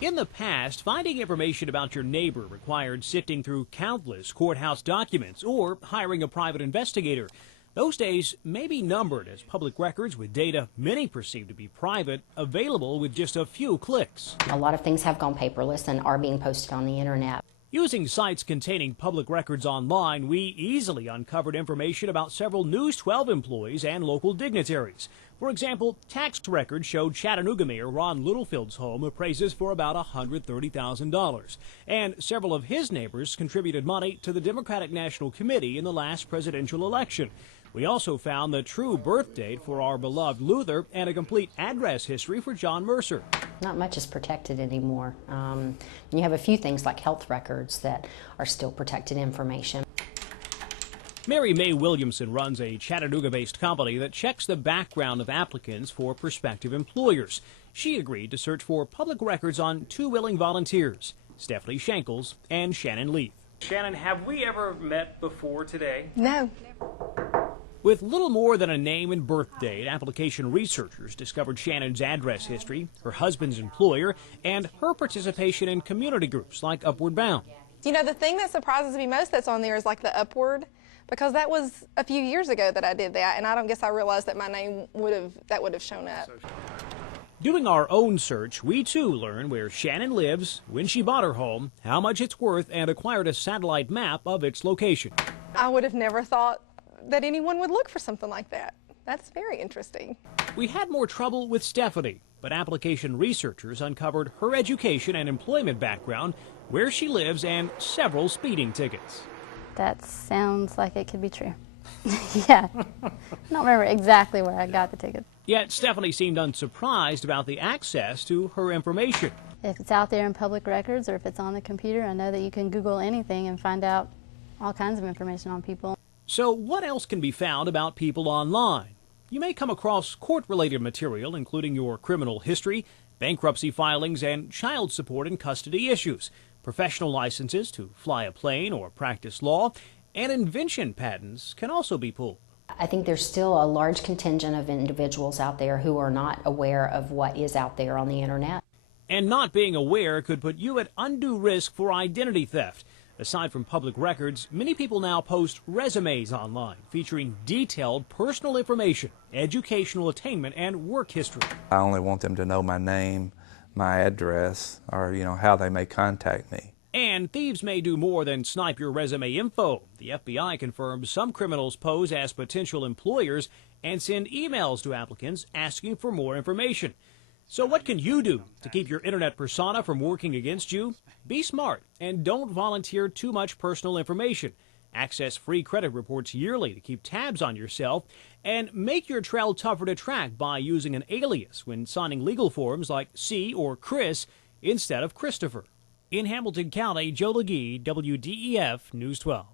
In the past, finding information about your neighbor required sifting through countless courthouse documents or hiring a private investigator. Those days may be numbered, as public records with data many perceive to be private available with just a few clicks. A lot of things have gone paperless and are being posted on the internet. Using sites containing public records online, we easily uncovered information about several News 12 employees and local dignitaries. For example, tax records showed Chattanooga Mayor Ron Littlefield's home appraises for about $130,000. And several of his neighbors contributed money to the Democratic National Committee in the last presidential election. We also found the true birth date for our beloved Luther and a complete address history for John Mercer. Not much is protected anymore. You have a few things like health records that are still protected information. Mary Mae Williamson runs a Chattanooga-based company that checks the background of applicants for prospective employers. She agreed to search for public records on two willing volunteers, Stephanie Shankles and Shannon Leith. Shannon, have we ever met before today? No. With little more than a name and birth date, application researchers discovered Shannon's address history, her husband's employer, and her participation in community groups like Upward Bound. You know, the thing that surprises me most that's on there is like the Upward, because that was a few years ago that I did that, and I don't guess I realized that my name would have shown up. Doing our own search, we too learned where Shannon lives, when she bought her home, how much it's worth, and acquired a satellite map of its location. I would have never thought that anyone would look for something like that. That's very interesting. We had more trouble with Stephanie, but application researchers uncovered her education and employment background, where she lives, and several speeding tickets. That sounds like it could be true. Yeah. I don't remember exactly where I got the ticket. Yet Stephanie seemed unsurprised about the access to her information. If it's out there in public records or if it's on the computer, I know that you can Google anything and find out all kinds of information on people. So what else can be found about people online? You may come across court-related material, including your criminal history, bankruptcy filings, and child support and custody issues, professional licenses to fly a plane or practice law, and invention patents can also be pulled. I think there's still a large contingent of individuals out there who are not aware of what is out there on the internet. And not being aware could put you at undue risk for identity theft. Aside from public records, many people now post resumes online featuring detailed personal information, educational attainment, and work history. I only want them to know my name, my address, or, how they may contact me. And thieves may do more than snipe your resume info. The FBI confirms some criminals pose as potential employers and send emails to applicants asking for more information. So what can you do to keep your internet persona from working against you? Be smart and don't volunteer too much personal information. Access free credit reports yearly to keep tabs on yourself, and make your trail tougher to track by using an alias when signing legal forms like C or Chris instead of Christopher. In Hamilton County, Joe Legge, WDEF News 12.